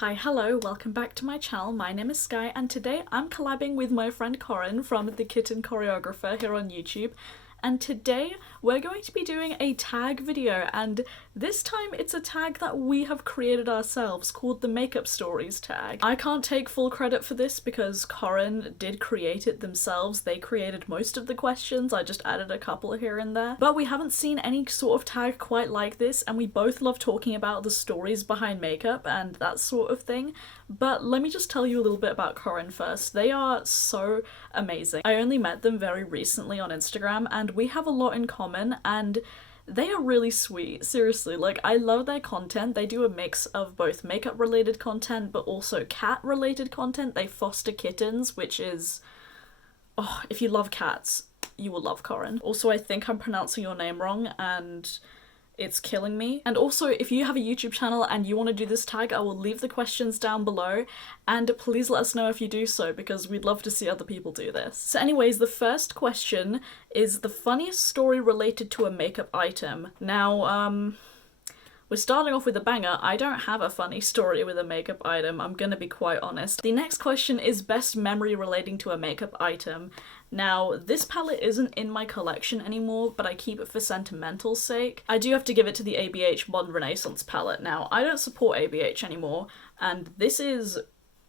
Hi, hello, welcome back to my channel. My name is Sky and today I'm collabing with my friend Corin from the Kitten Choreographer here on YouTube. And today we're going to be doing a tag video, and this time it's a tag that we have created ourselves called the Makeup Stories tag. I can't take full credit for this because Corin did create it themselves. They created most of the questions, I just added a couple here and there. But we haven't seen any sort of tag quite like this, and we both love talking about the stories behind makeup and that sort of thing. But let me just tell you a little bit about Corin first. They are so amazing. I only met them very recently on Instagram and we have a lot in common, and they are really sweet. Seriously, like, I love their content. They do a mix of both makeup related content but also cat related content. They foster kittens, which is, oh, if you love cats, you will love Corin. Also, I think I'm pronouncing your name wrong and it's killing me. And also, if you have a YouTube channel and you want to do this tag, I will leave the questions down below, and please let us know if you do so because we'd love to see other people do this. So anyways, the first question is the funniest story related to a makeup item. Now, we're starting off with a banger. I don't have a funny story with a makeup item, I'm gonna be quite honest. The next question is best memory relating to a makeup item. Now, this palette isn't in my collection anymore, but I keep it for sentimental sake. I do have to give it to the ABH Modern Renaissance palette. Now, I don't support ABH anymore, and this is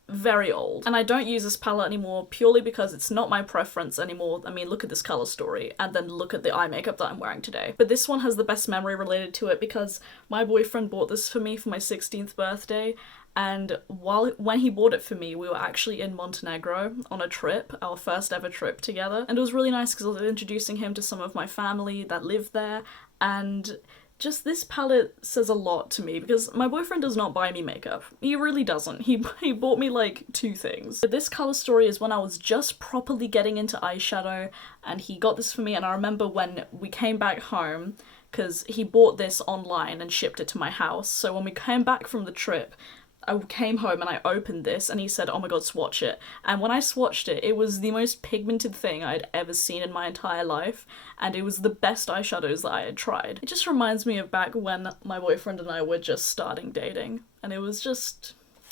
very old. And I don't use this palette anymore purely because it's not my preference anymore. I mean, look at this color story, and then look at the eye makeup that I'm wearing today. But this one has the best memory related to it because my boyfriend bought this for me for my 16th birthday, and when he bought it for me, we were actually in Montenegro on a trip, our first ever trip together. And it was really nice because I was introducing him to some of my family that lived there, and just this palette says a lot to me because my boyfriend does not buy me makeup. He really doesn't. He bought me like 2 things. But this color story is when I was just properly getting into eyeshadow, and he got this for me. And I remember when we came back home, because he bought this online and shipped it to my house. So when we came back from the trip, I came home and I opened this and he said, "Oh my god, swatch it." And when I swatched it, it was the most pigmented thing I'd ever seen in my entire life, and it was the best eyeshadows that I had tried. It just reminds me of back when my boyfriend and I were just starting dating, and it was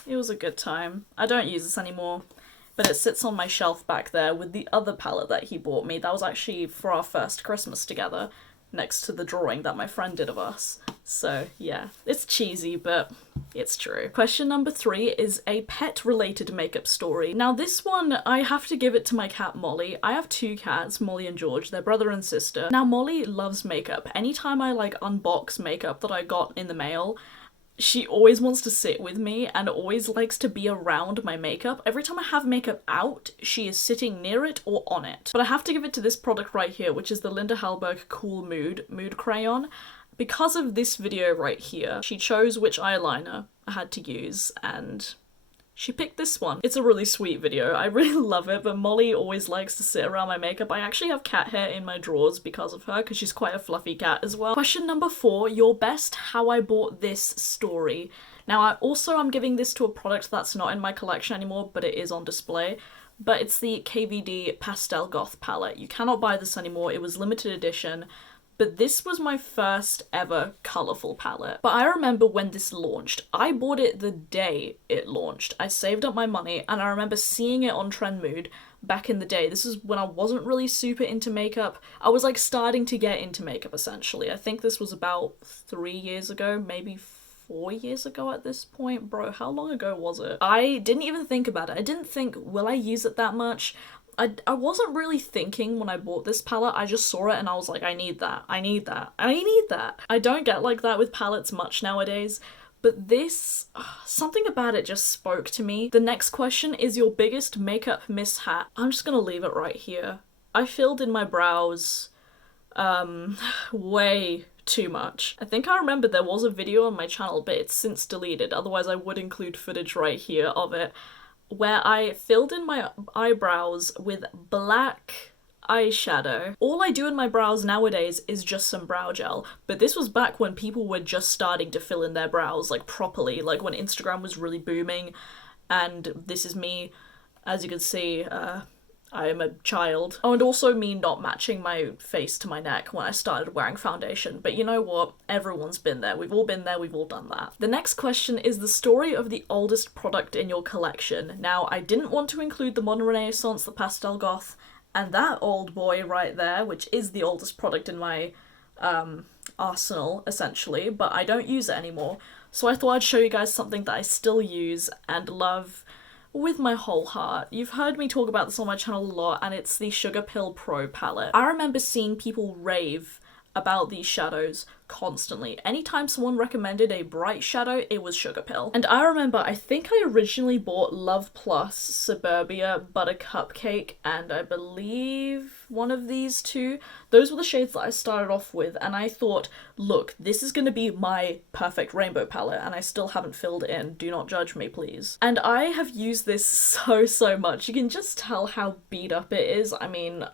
a good time. I don't use this anymore, but it sits on my shelf back there with the other palette that he bought me. That was actually for our first Christmas together, next to the drawing that my friend did of us. So yeah, it's cheesy, but it's true. Question number 3 is a pet related makeup story. Now this one, I have to give it to my cat Molly. I have 2 cats, Molly and George. They're brother and sister. Now Molly loves makeup. Anytime I like unbox makeup that I got in the mail, she always wants to sit with me and always likes to be around my makeup. Every time I have makeup out, she is sitting near it or on it. But I have to give it to this product right here, which is the Linda Hallberg Cool Mood Crayon. Because of this video right here, she chose which eyeliner I had to use, and she picked this one. It's a really sweet video. I really love it, but Molly always likes to sit around my makeup. I actually have cat hair in my drawers because of her, because she's quite a fluffy cat as well. Question number 4, your best how I bought this story. Now I'm giving this to a product that's not in my collection anymore, but it is on display. But it's the KVD Pastel Goth palette. You cannot buy this anymore. It was limited edition. But this was my first ever colourful palette. But I remember when this launched. I bought it the day it launched. I saved up my money and I remember seeing it on Trend Mood back in the day. This is when I wasn't really super into makeup. I was like starting to get into makeup essentially. I think this was about 3 years ago, maybe 4 years ago at this point. Bro, how long ago was it? I didn't even think about it. I didn't think, will I use it that much? I wasn't really thinking when I bought this palette. I just saw it and I was like, I need that, I need that, I need that. I don't get like that with palettes much nowadays, but this, something about it just spoke to me. The next question is your biggest makeup mishap. I'm just gonna leave it right here. I filled in my brows way too much. I think I remember there was a video on my channel, but it's since deleted, otherwise I would include footage right here of it, where I filled in my eyebrows with black eyeshadow. All I do in my brows nowadays is just some brow gel, but this was back when people were just starting to fill in their brows like properly, like when Instagram was really booming. And this is me, as you can see, I am a child. Oh, and also me not matching my face to my neck when I started wearing foundation. But you know what? Everyone's been there. We've all been there. We've all done that. The next question is the story of the oldest product in your collection. Now, I didn't want to include the Modern Renaissance, the Pastel Goth, and that old boy right there, which is the oldest product in my arsenal, essentially, but I don't use it anymore. So I thought I'd show you guys something that I still use and love with my whole heart. You've heard me talk about this on my channel a lot, and it's the Sugar Pill Pro palette. I remember seeing people rave about these shadows constantly. Anytime someone recommended a bright shadow, it was Sugar Pill. And I remember, I think I originally bought Love Plus, Suburbia, Butter Cupcake, and I believe one of these two. Those were the shades that I started off with, and I thought, look, this is gonna be my perfect rainbow palette, and I still haven't filled it in. Do not judge me, please. And I have used this so much. You can just tell how beat up it is. I mean,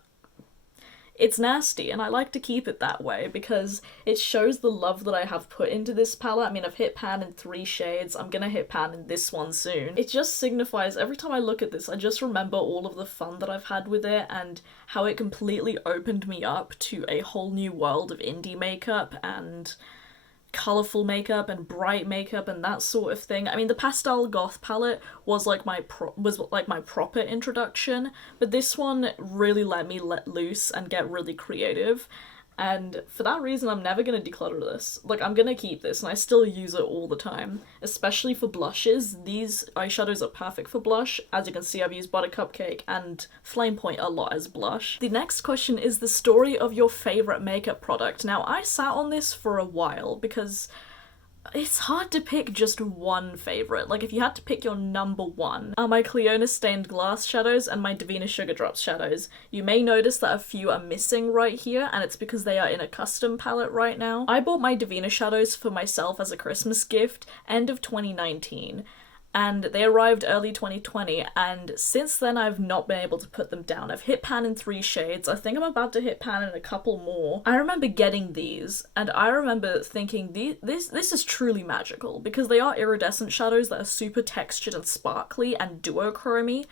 it's nasty, and I like to keep it that way because it shows the love that I have put into this palette. I mean, I've hit pan in 3 shades, I'm gonna hit pan in this one soon. It just signifies, every time I look at this, I just remember all of the fun that I've had with it and how it completely opened me up to a whole new world of indie makeup and colourful makeup and bright makeup and that sort of thing. I mean, the Pastel Goth palette was like my proper introduction, but this one really let me let loose and get really creative. And for that reason, I'm never gonna declutter this. Like, I'm gonna keep this, and I still use it all the time. Especially for blushes. These eyeshadows are perfect for blush. As you can see, I've used Butter Cupcake and Flame Point a lot as blush. The next question is the story of your favourite makeup product. Now, I sat on this for a while because it's hard to pick just one favourite. Like, if you had to pick your number one, are my Cleona Stained Glass shadows and my Divina Sugar Drops shadows. You may notice that a few are missing right here, and it's because they are in a custom palette right now. I bought my Divina shadows for myself as a Christmas gift end of 2019. And they arrived early 2020, and since then I've not been able to put them down. I've hit pan in 3 shades, I think I'm about to hit pan in a couple more. I remember getting these, and I remember thinking, this is truly magical, because they are iridescent shadows that are super textured and sparkly and duochromy,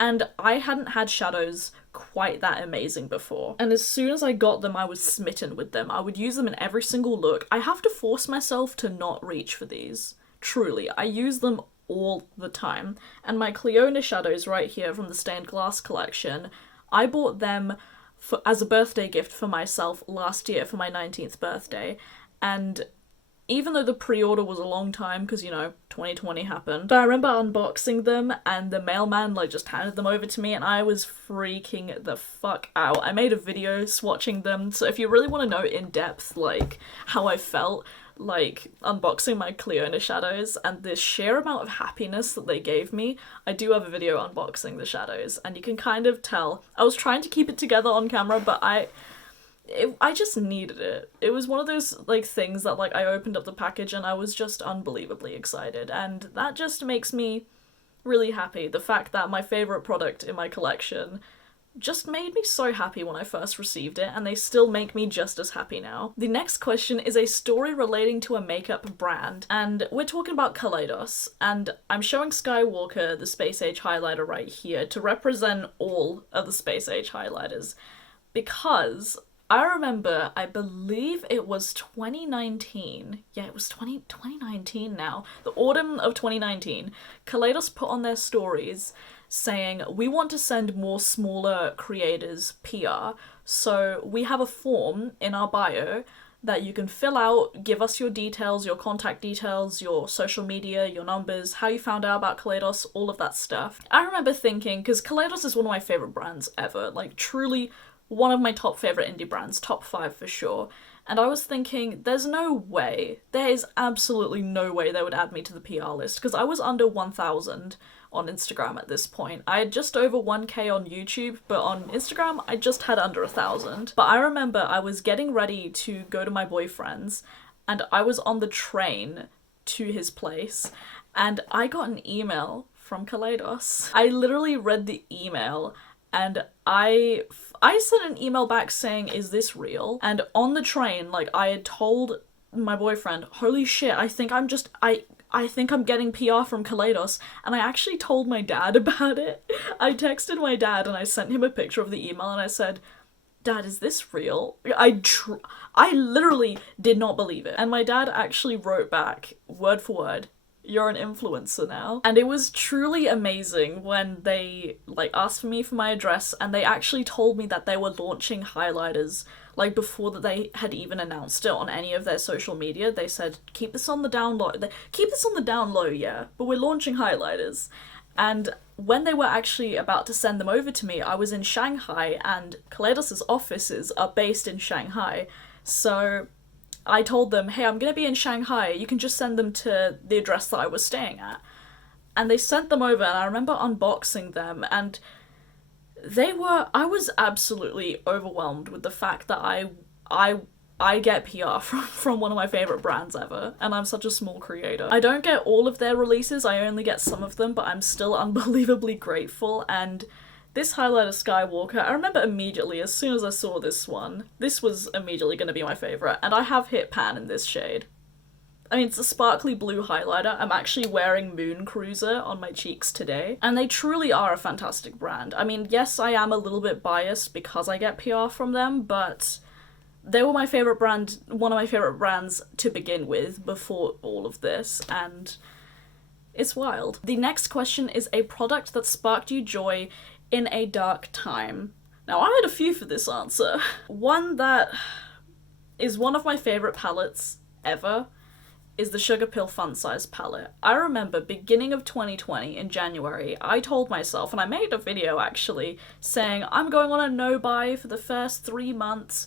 and I hadn't had shadows quite that amazing before. And as soon as I got them, I was smitten with them. I would use them in every single look. I have to force myself to not reach for these. Truly, I use them all the time. And my Cleona shadows right here from the Stained Glass collection, I bought them as a birthday gift for myself last year for my 19th birthday, and even though the pre-order was a long time because, you know, 2020 happened, I remember unboxing them and the mailman like just handed them over to me and I was freaking the fuck out. I made a video swatching them, so if you really want to know in depth like how I felt like unboxing my Cleona shadows and the sheer amount of happiness that they gave me, I do have a video unboxing the shadows and you can kind of tell. I was trying to keep it together on camera, but I just needed it. It was one of those like things that like I opened up the package and I was just unbelievably excited, and that just makes me really happy. The fact that my favourite product in my collection just made me so happy when I first received it, and they still make me just as happy now. The next question is a story relating to a makeup brand, and we're talking about Kaleidos, and I'm showing Skywalker the Space Age highlighter right here to represent all of the Space Age highlighters, because I remember, I believe it was 2019, yeah, it was 2019 now, the autumn of 2019, Kaleidos put on their stories saying, we want to send more smaller creators PR, so we have a form in our bio that you can fill out, give us your details, your contact details, your social media, your numbers, how you found out about Kaleidos, all of that stuff. I remember thinking, because Kaleidos is one of my favourite brands ever, like truly one of my top favourite indie brands, top 5 for sure. And I was thinking, there's no way, there is absolutely no way they would add me to the PR list, because I was under 1,000 on Instagram at this point. I had just over 1k on YouTube, but on Instagram I just had under 1,000. But I remember I was getting ready to go to my boyfriend's, and I was on the train to his place, and I got an email from Kaleidos. I literally read the email, and I sent an email back saying, is this real? And on the train, like, I had told my boyfriend, holy shit, I think I think I'm getting PR from Kaleidos, and I actually told my dad about it. I texted my dad and I sent him a picture of the email and I said, Dad, is this real? I literally did not believe it. And my dad actually wrote back, word for word, you're an influencer now. And it was truly amazing when they like asked me for my address and they actually told me that they were launching highlighters like before that they had even announced it on any of their social media. They said, keep this on the down low. Keep this on the down low, yeah, but we're launching highlighters. And when they were actually about to send them over to me, I was in Shanghai and Kaleidos' offices are based in Shanghai. So I told them, hey, I'm gonna be in Shanghai, you can just send them to the address that I was staying at. And they sent them over and I remember unboxing them and I was absolutely overwhelmed with the fact that I get PR from one of my favourite brands ever, and I'm such a small creator. I don't get all of their releases, I only get some of them, but I'm still unbelievably grateful, and this highlighter Skywalker, I remember immediately, as soon as I saw this one, this was immediately going to be my favourite, and I have hit pan in this shade. I mean, it's a sparkly blue highlighter. I'm actually wearing Moon Cruiser on my cheeks today, and they truly are a fantastic brand. I mean, yes, I am a little bit biased because I get PR from them, but they were my favourite brand, one of my favourite brands to begin with before all of this, and it's wild. The next question is a product that sparked you joy in a dark time. Now, I had a few for this answer. One that is one of my favourite palettes ever is the Sugar Pill Fun Size palette. I remember beginning of 2020 in January, I told myself, and I made a video actually, saying I'm going on a no-buy for the first 3 months.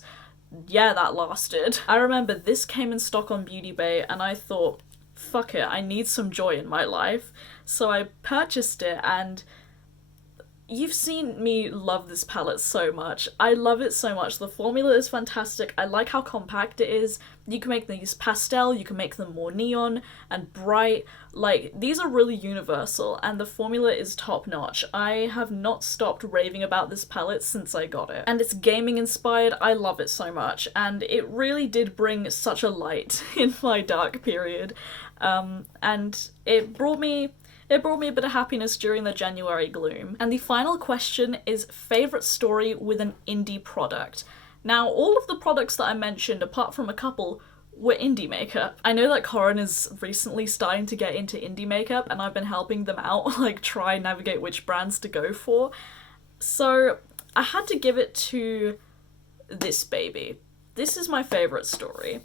Yeah, that lasted. I remember this came in stock on Beauty Bay and I thought, fuck it, I need some joy in my life. So I purchased it and you've seen me love this palette so much. I love it so much. The formula is fantastic. I like how compact it is. You can make these pastel, you can make them more neon and bright. Like, these are really universal and the formula is top notch. I have not stopped raving about this palette since I got it. And it's gaming inspired. I love it so much. And it really did bring such a light in my dark period. And it brought me a bit of happiness during the January gloom. And the final question is favourite story with an indie product. Now, all of the products that I mentioned, apart from a couple, were indie makeup. I know that Corin is recently starting to get into indie makeup and I've been helping them out, like try and navigate which brands to go for. So I had to give it to this baby. This is my favourite story.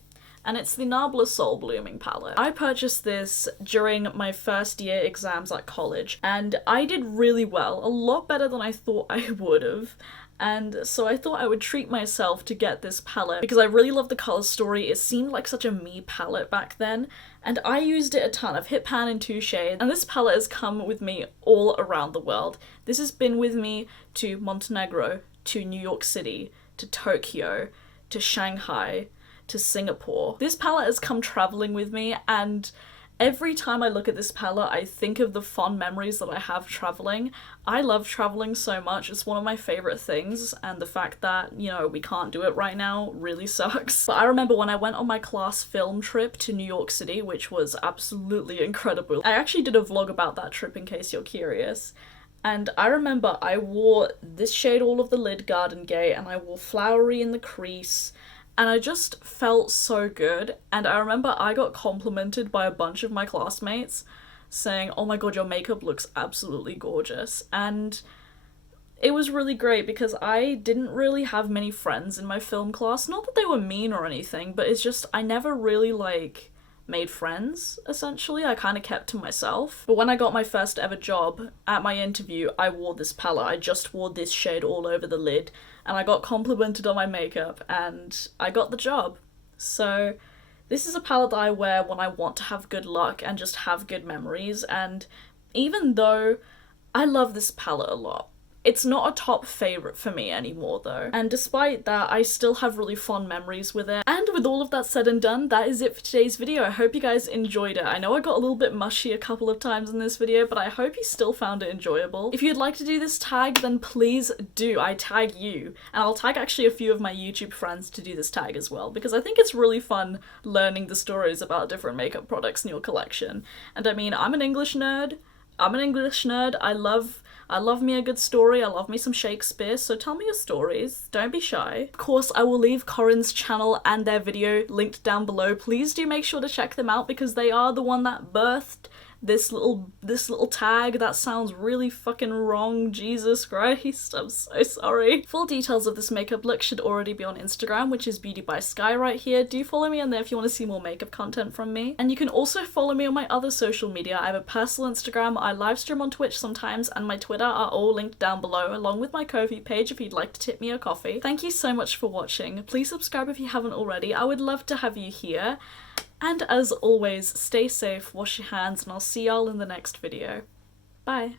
And it's the Nabla Soul Blooming palette. I purchased this during my first year exams at college, and I did really well, a lot better than I thought I would have. And so I thought I would treat myself to get this palette because I really love the colour story. It seemed like such a me palette back then, and I used it a ton. I've hit pan in 2 shades, and this palette has come with me all around the world. This has been with me to Montenegro, to New York City, to Tokyo, to Shanghai, to Singapore. This palette has come travelling with me, and every time I look at this palette I think of the fond memories that I have travelling. I love travelling so much, it's one of my favourite things, and the fact that, you know, we can't do it right now really sucks. But I remember when I went on my class film trip to New York City, which was absolutely incredible. I actually did a vlog about that trip in case you're curious. And I remember I wore this shade All of the Lid Garden Gate, and I wore Flowery in the crease, and I just felt so good. And I remember I got complimented by a bunch of my classmates saying, oh my god, your makeup looks absolutely gorgeous. And it was really great because I didn't really have many friends in my film class. Not that they were mean or anything, but it's just I never really like made friends, essentially. I kind of kept to myself. But when I got my first ever job, at my interview, I wore this palette. I just wore this shade all over the lid, and I got complimented on my makeup, and I got the job. So this is a palette that I wear when I want to have good luck and just have good memories, and even though I love this palette a lot, It's not a top favourite for me anymore though. And despite that, I still have really fond memories with it. And with all of that said and done, that is it for today's video. I hope you guys enjoyed it. I know I got a little bit mushy a couple of times in this video, but I hope you still found it enjoyable. If you'd like to do this tag, then please do. I tag you. And I'll tag actually a few of my YouTube friends to do this tag as well, because I think it's really fun learning the stories about different makeup products in your collection. And I mean, I'm an English nerd. I love me a good story, I love me some Shakespeare, so tell me your stories, don't be shy. Of course, I will leave Corin's channel and their video linked down below. Please do make sure to check them out because they are the one that birthed this little tag. That sounds really fucking wrong, Jesus Christ, I'm so sorry. Full details of this makeup look should already be on Instagram, which is Beauty by Sky right here. Do follow me on there if you want to see more makeup content from me. And you can also follow me on my other social media. I have a personal Instagram, I live stream on Twitch sometimes, and my Twitter are all linked down below, along with my Ko-fi page if you'd like to tip me a coffee. Thank you so much for watching. Please subscribe if you haven't already. I would love to have you here. And as always, stay safe, wash your hands, and I'll see y'all in the next video. Bye!